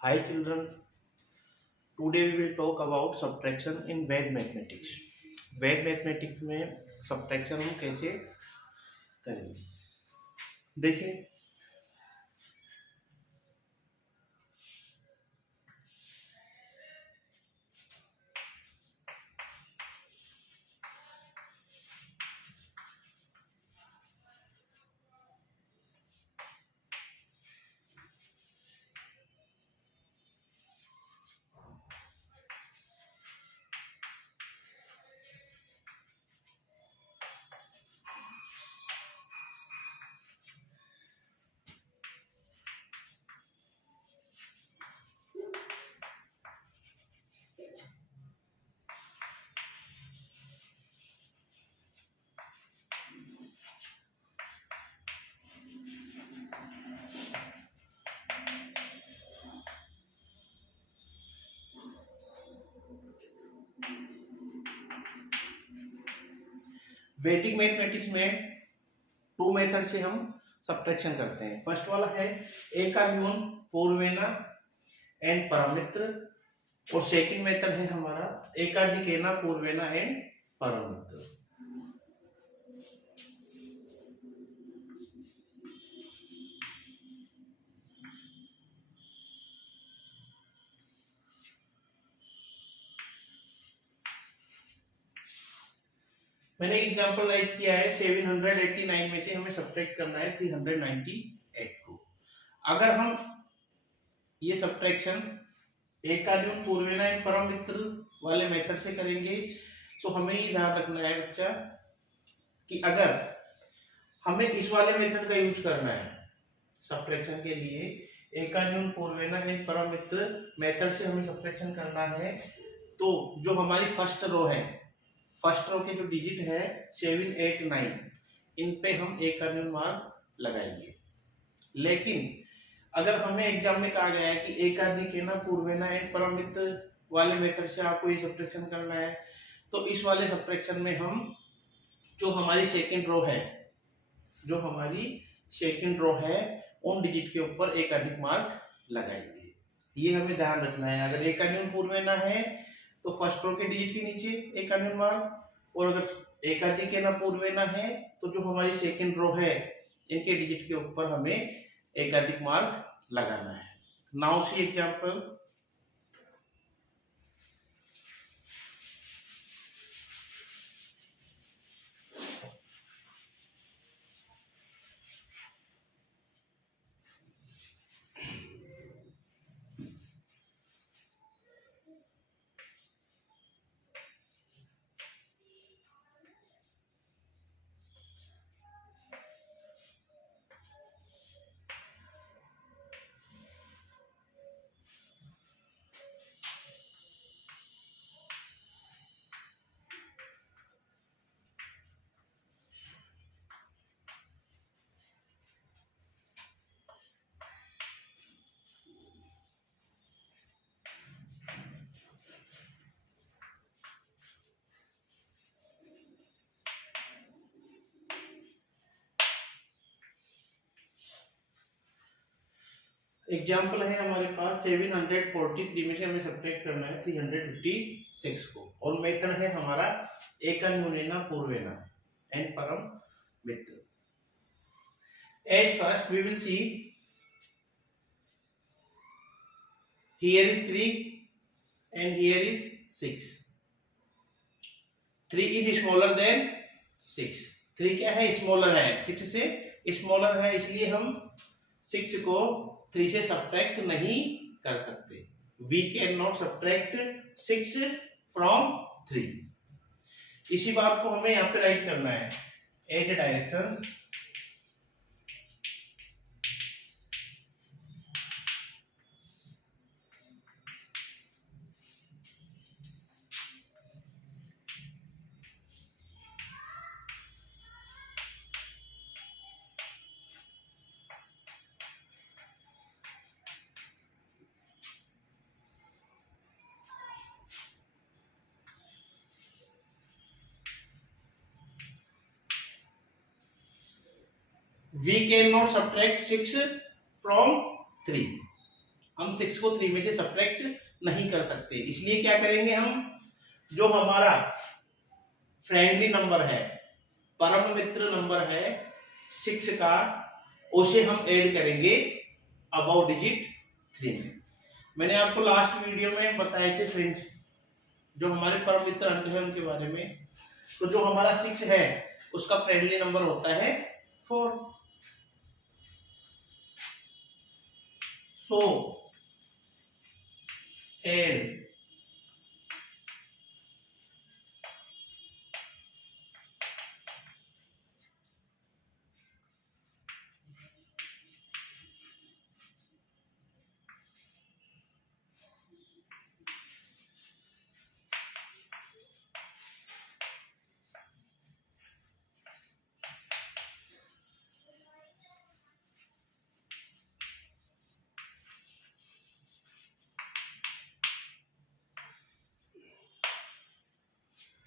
Hi children, today we will talk about subtraction in Ved mathematics. Ved mathematics में subtraction हम कैसे करेंगे देखिए। वैदिक मैथमेटिक्स में टू मेथड से हम सब्ट्रैक्शन करते हैं। फर्स्ट वाला है एकान्यून पूर्वेना एंड परमित्र, और सेकंड मेथड है हमारा एकाधिकेना पूर्वेना एंड परमित्र। मैंने एग्जांपल राइट किया है 789 में से हमें सब्ट्रैक्ट करना है 398 को। अगर हम ये सब्ट्रैक्शन एकान्यून पूर्वेना एंड परम मित्र वाले मेथड से करेंगे तो हमें ये ध्यान रखना है बच्चा कि अगर हमें इस वाले मेथड का यूज करना है सब्ट्रैक्शन के लिए, एकान्यून पूर्वेना एंड परम मित्र मेथड से हमें सब्ट्रैक्शन करना है, तो जो हमारी फर्स्ट रो है, फर्स्ट रो के जो डिजिट है 7 8 9, इन पे हम एकान्यून मार्क लगाएंगे। लेकिन अगर हमें एग्जाम में कहा गया है कि एकाधिकेना पूर्वेना एंड परम मित्र वाले मेथड से आपको ये सब्ट्रैक्शन करना है, तो इस वाले सब्ट्रैक्शन में हम जो हमारी सेकंड रो है उन डिजिट के ऊपर एकाधिक मार्क लगाएंगे। ये हमें ध्यान रखना है। अगर एकान्यून पूर्वेना है तो फर्स्ट रो के डिजिट के नीचे एकान्यून मार्क, और अगर एकाधिकेना पूर्वेना है तो जो हमारी सेकंड रो है इनके डिजिट के ऊपर हमें एकाधिक मार्क लगाना है। Now see example. एग्जाम्पल है हमारे पास 743 में से हमें सब्ट्रैक्ट करना है 356 को, और मेथड है हमारा एकान्यूनेना पूर्वेना एंड परम मित्र। At first we will see here is 3 and here is 6। 3 is smaller than 6। 3 क्या है? स्मॉलर है, 6 से स्मॉलर है, इसलिए हम 6 को 3 से सब्ट्रैक्ट नहीं कर सकते। We can not subtract 6 from 3। इसी बात को हमें यहाँ पे राइट करना है। 8 directions, we cannot subtract 6 from 3. हम 6 को 3 में से सब्ट्रैक्ट नहीं कर सकते, इसलिए क्या करेंगे हम, जो हमारा फ्रेंडली नंबर है, परम मित्र नंबर है 6 का, उसे हम ऐड करेंगे अबव डिजिट 3 में। मैंने आपको लास्ट वीडियो में बताए थे फ्रेंड्स, जो हमारे परम मित्र अंक है उनके बारे में। तो जो हमारा 6 है उसका फ्रेंडली नंबर होता है 4। सो एड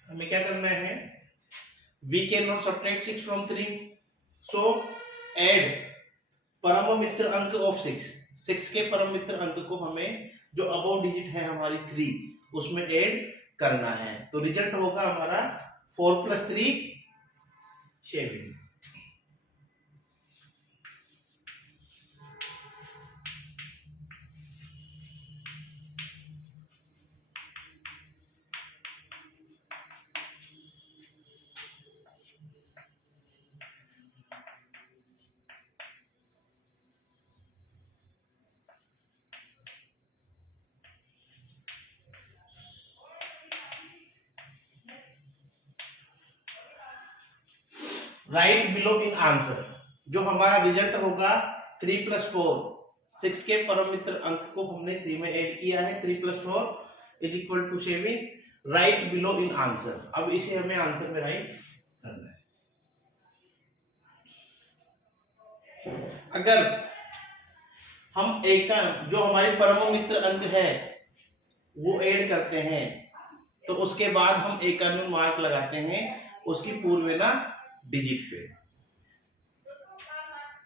हमें क्या करना है, we can not subtract 6 from 3, so add परम मित्र अंक ऑफ 6 के परम मित्र अंक को हमें जो अबव डिजिट है हमारी 3 उसमें ऐड करना है। तो रिजल्ट होगा हमारा 4 + 3 7। राइट बिलो इन आंसर, जो हमारा रिजल्ट होगा 3 + 4, 6 के परम मित्र अंक को हमने 3 में ऐड किया है, 3 + 4 = 7। राइट बिलो इन आंसर, अब इसे हमें आंसर में राइट करना है। अगर हम एक का जो हमारे परम मित्र अंक है वो ऐड करते हैं तो उसके बाद हम एक मार्क लगाते हैं उसकी पूर्वेना डिजिट पे।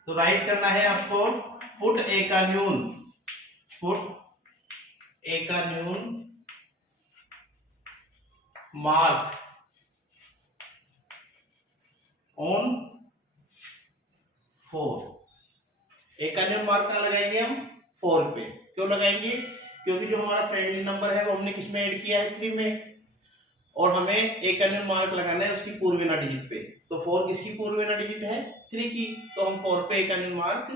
तो राइट करना है आपको, पुट एकान्यून मार्क ऑन 4। एकान्यून मार्क कहाँ लगाएंगे हम, 4 पे। क्यों लगाएंगे, क्योंकि जो हमारा फ्रेंडली नंबर है वो हमने किस में ऐड किया है, 3 में, और हमें एक अन्य मार्क लगाना है उसकी पूर्वेना डिजिट पे। तो 4 किसकी पूर्वेना डिजिट है, 3 की, तो हम 4 पे एक अन्य मार्क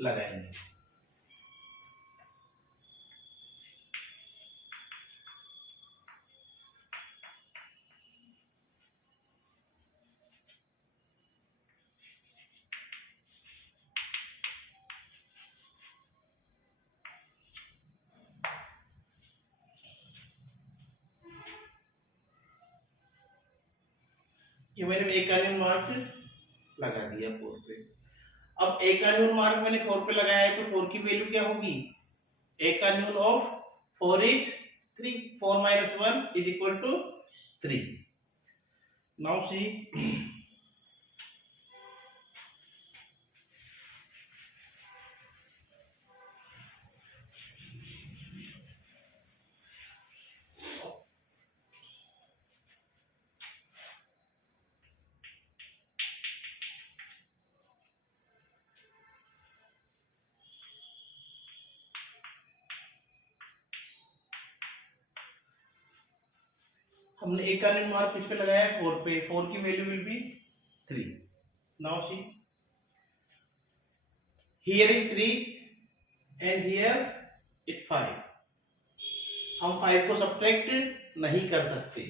लगाएंगे। ये मैंने एक अन्य मार्क लगा दिया 4 पे। अब एक अन्य मार्क मैंने 4 पे लगाया है तो 4 की वैल्यू क्या होगी, एक अन्य ऑफ 4 is 3, 4 - 1 = 3। नाउ सी, हमने एक अन्य मार्क किस पे लगाया है, 4 पे। 4 की value will B 3। Now see, here is 3 and here it 5। हम 5 को सब्ट्रैक्ट नहीं कर सकते,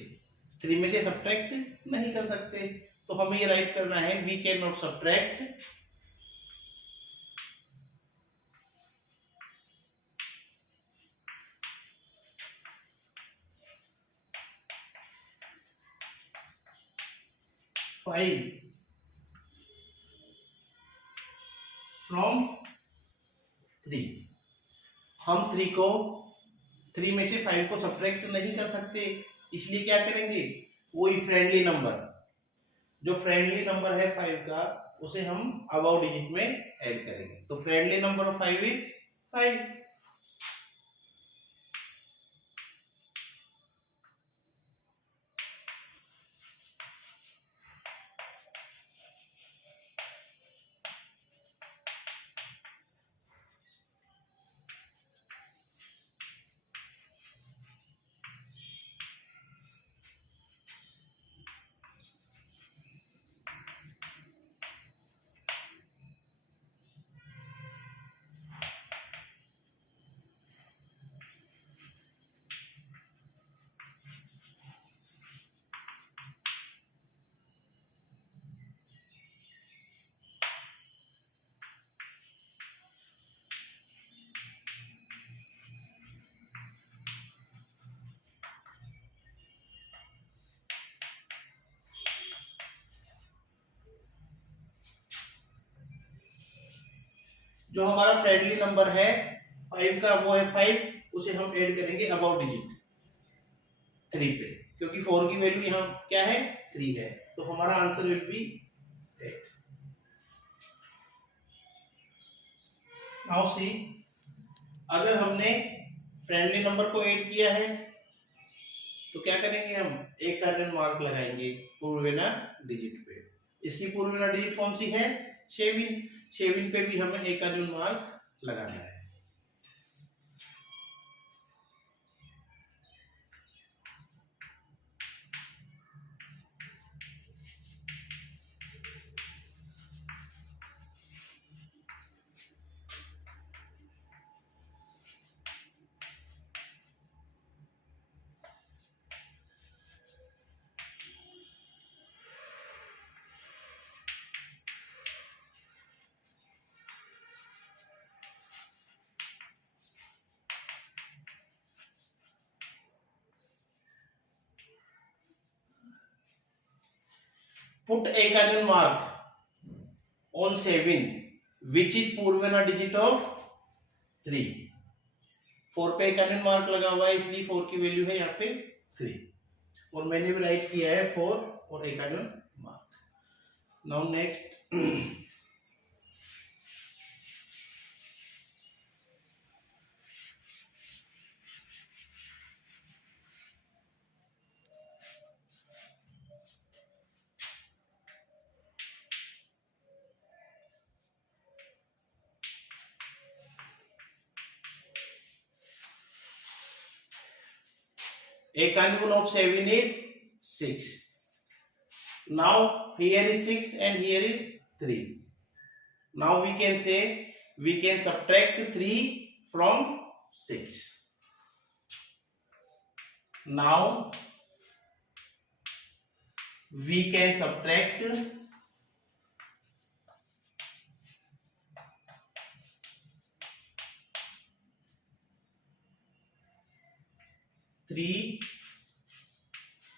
3 में से सब्ट्रैक्ट नहीं कर सकते, तो हमें ये राइट करना है, we can not subtract 5 from 3। हम 3 में से 5 को सब्ट्रैक्ट नहीं कर सकते, इसलिए क्या करेंगे, वही फ्रेंडली नंबर, जो फ्रेंडली नंबर है 5 का, उसे हम अबव डिजिट में ऐड करेंगे। तो फ्रेंडली नंबर ऑफ 5 इज 5। जो हमारा फ्रेंडली नंबर है 5 का, वो है 5, उसे हम ऐड करेंगे अबाउट डिजिट 3 पे, क्योंकि 4 की वैल्यू यहाँ क्या है 3 है, तो हमारा answer will be 8। Now see, अगर हमने फ्रेंडली नंबर को ऐड किया है तो क्या करेंगे, हम एक कार्बन मार्क लगाएंगे पूर्वेना डिजिट पे। इसकी पूर्वेना डिजिट कौन सी है 7, 7 पे भी हमें एक कार्बन मार्क लगाना है। Put a cardian mark on 7 which is पूर्वेना digit of 3। 4 पे एक कार्बन मार्क लगा हुआ है, इसलिए 4 की वैल्यू है यहाँ पे 3, और मैंने भी राइट किया है 4 और एक carbon mark. Now next, a cardinal of 7 is 6. Now here is 6 and here is 3. Now we can say we can subtract 3 from 6. Now we can subtract 3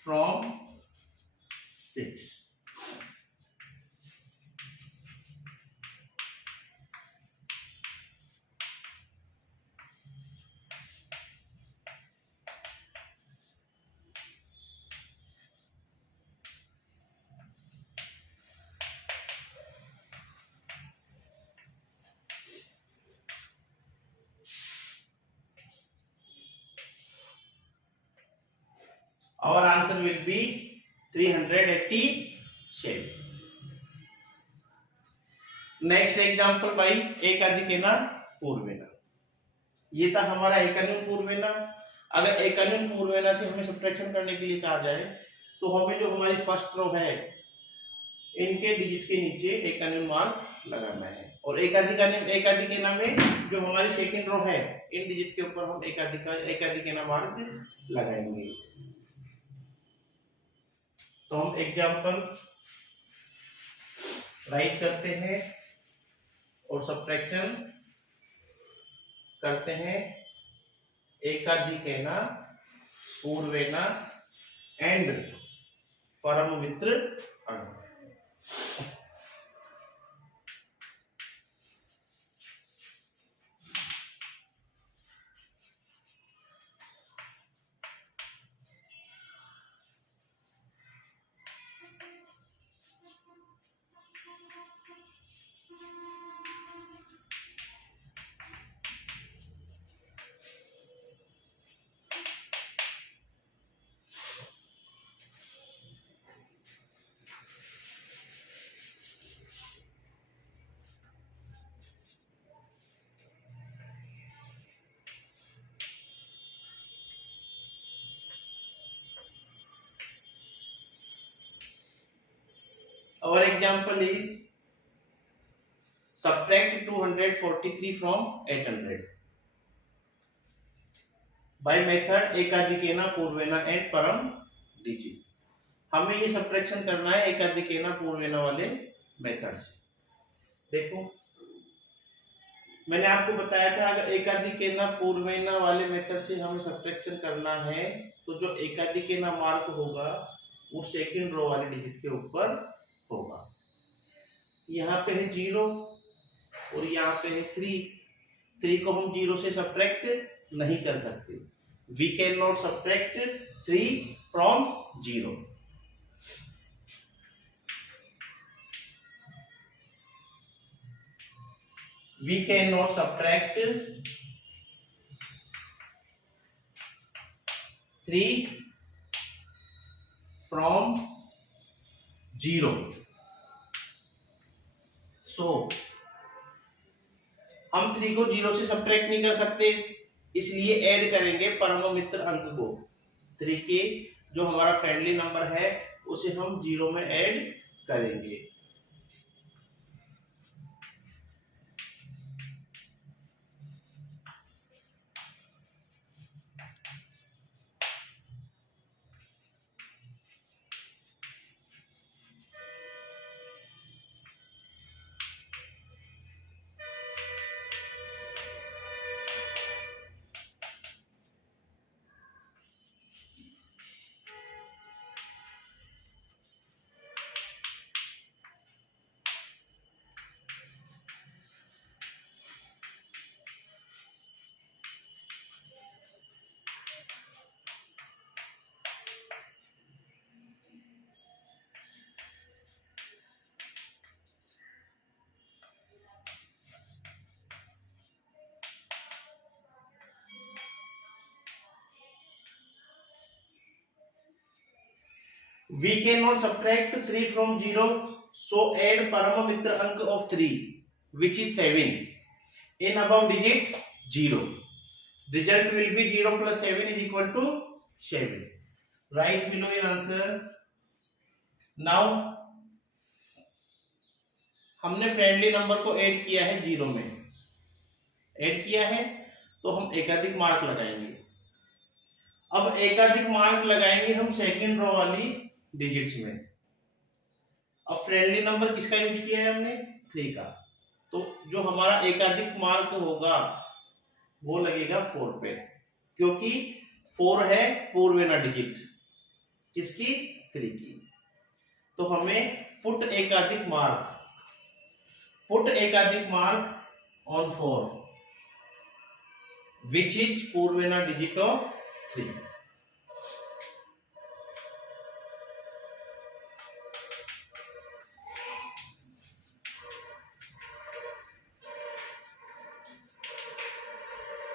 from 6. Our answer will be 387. Next example भाई एकाधिकेना पूर्वेना। ये था हमारा एकान्युन पूर्वेना। अगर एकान्युन पूर्वेना से हमें subtraction करने के लिए कहा जाए तो हमें जो हमारी फर्स्ट रो है इनके डिजिट के नीचे एकान्युन मार्क लगाना है, और एकाधिकेना में जो हमारी सेकंड रो है इन डिजिट के ऊपर हम एकाधिकेना मार्क लगाएंगे। तो हम एग्जांपल राइट करते हैं और सब्ट्रैक्शन करते हैं। एकाधिकेना पूर्वेना एंड परम मित्र अणु। Our example is subtract 243 from 800 by method एकाधिकेना पूर्वेना and परम डिजिट। हमें ये सब्ट्रैक्शन करना है एकाधिकेना पूर्वेना वाले मेथड से। देखो मैंने आपको बताया था अगर एकाधिकेना पूर्वेना वाले मेथड से हमें सब्ट्रैक्शन करना है तो जो एकाधिकेना मार्क होगा वो सेकंड रो वाले डिजिट के ऊपर होगा। यहाँ पे है 0, और यहाँ पे है 3 को हम 0 से सब्ट्रैक्ट नहीं कर सकते। We can not subtract 3 from 0। We can not subtract 3 from 0। So हम 3 को 0 से सब्ट्रैक्ट नहीं कर सकते, इसलिए ऐड करेंगे परम मित्र अंक को। 3 के जो हमारा फ्रेंडली नंबर है उसे हम 0 में ऐड करेंगे। We cannot subtract 3 from 0, so add Parama Mitra Ank of 3, which is 7. In above digit 0. Result will be 0 plus 7 is equal to 7. Write below your answer. Now हमने फ्रेंडली नंबर को add किया है 0 में, add किया है तो हम एकाधिक मार्क लगाएंगे। अब एकाधिक मार्क लगाएंगे हम सेकंड रो वाली डिजिट्स में। अब फ्रेंडली नंबर किसका यूज किया है हमने? 3 का, तो जो हमारा एकाधिक मार्क होगा वो लगेगा 4 पे, क्योंकि 4 है पूर्वेना डिजिट किसकी? 3 की। तो हमें पुट एकाधिक मार्क ऑन 4 विच इज पूर्वेना डिजिट ऑफ 3।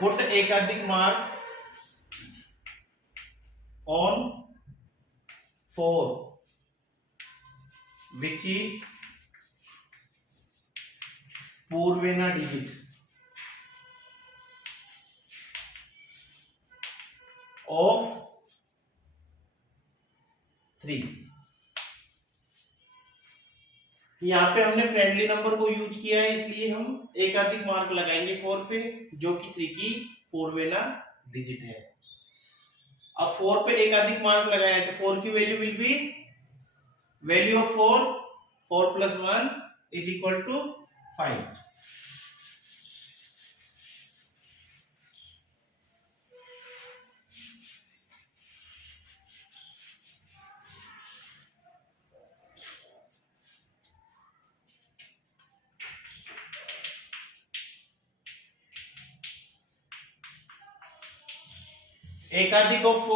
पुट एकाधिक मार्क ऑन 4 विच इज पूर्वेना डिजिट ऑफ 3। यहाँ पे हमने फ्रेंडली नंबर को यूज किया है, इसलिए हम एकाधिक मार्क लगाएंगे 4 पे, जो कि 3 की पूर्वेना डिजिट है। अब 4 पे एकाधिक मार्क लगाया है तो 4 की value will be value of 4 plus 1 is equal to 5। एकाधिक of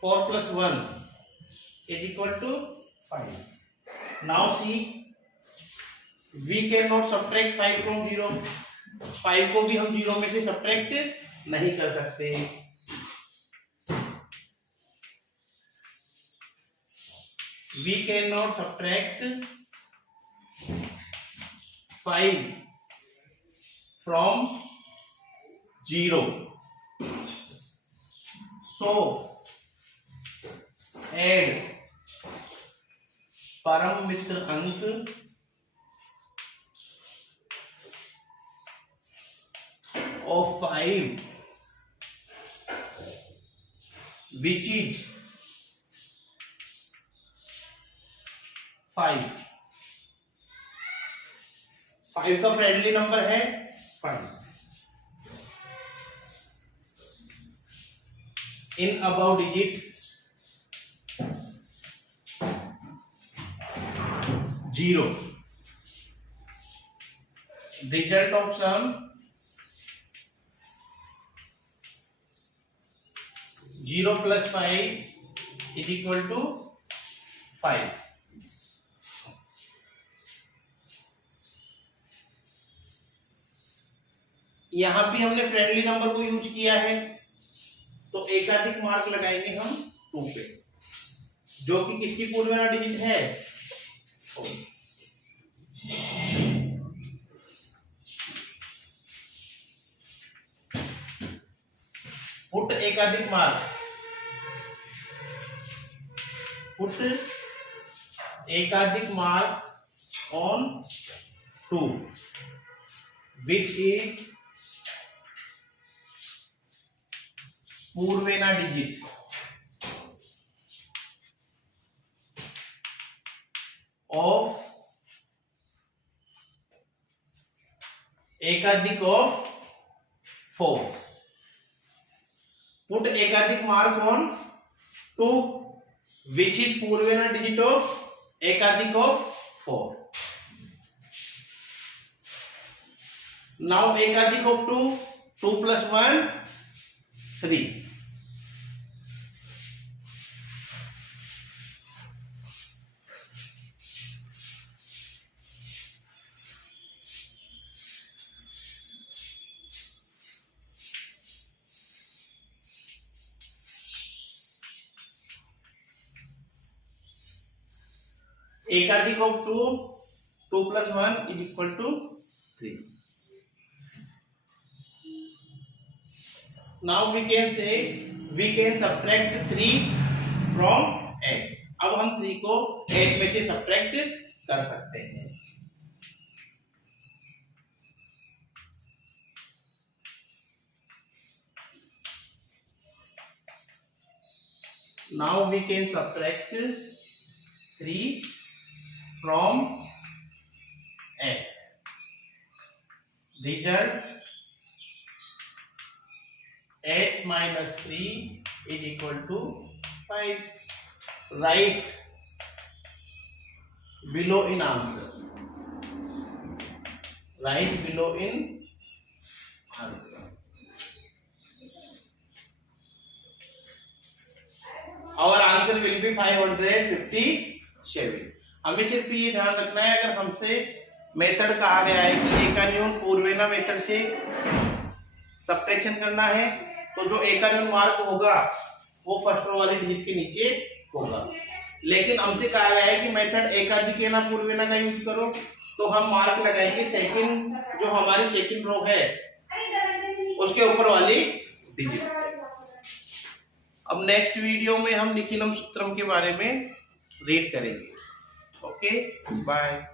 4 plus 1 is equal to 5। Now see we can not subtract 5 from 0। 5 को भी हम 0 में से सब्ट्रैक्ट नहीं कर सकते। We can not subtract 5 from 0। So add परम मित्र अंक of 5 which is 5 का फ्रेंडली नंबर है 5। In above digit 0, result of sum 0 + 5 = 5। यहां भी हमने फ्रेंडली नंबर को यूज किया है, तो एकाधिक मार्क लगाएंगे हम 2 पे, जो कि किसकी पूर्वेना डिजिट है, 4। पुट एकाधिक मार्क, पुट एकाधिक मार्क ऑन 2 which is पूर्वेना डिजिट ऑफ एकाधिक ऑफ 4। पुट एकाधिक मार्क ऑन 2 which is पूर्वेना डिजिट ऑफ एकाधिक ऑफ 4। नाउ एकाधिक ऑफ 2, 2 + 1 3। एकाधिक of 2, 2 + 1 = 3। Now we can subtract 3 from 8। अब हम 3 को 8 में से सब्ट्रैक्ट कर सकते हैं। Now we can subtract 3 from 8। Result 8 - 3 = 5। Write below in answer, write below in answer। Our answer will be 557। हमें सिर्फ ये ध्यान रखना है, अगर हमसे मेथड कहा गया है कि एकान्यून पूर्वेना मेथड से सब्ट्रैक्शन करना है, तो जो एकान्यून मार्क होगा वो फर्स्ट रो वाली डिजिट के नीचे होगा। लेकिन हमसे कहा गया है कि मेथड एकाधिकेना पूर्वेना का यूज करो, तो हम मार्क लगाएंगे सेकंड, जो हमारी सेकंड रो है उसके ऊपर वाली डिजिट। अब नेक्स्ट वीडियो में हम निखिलम सूत्रम के बारे में रीड करेंगे। Okay, bye.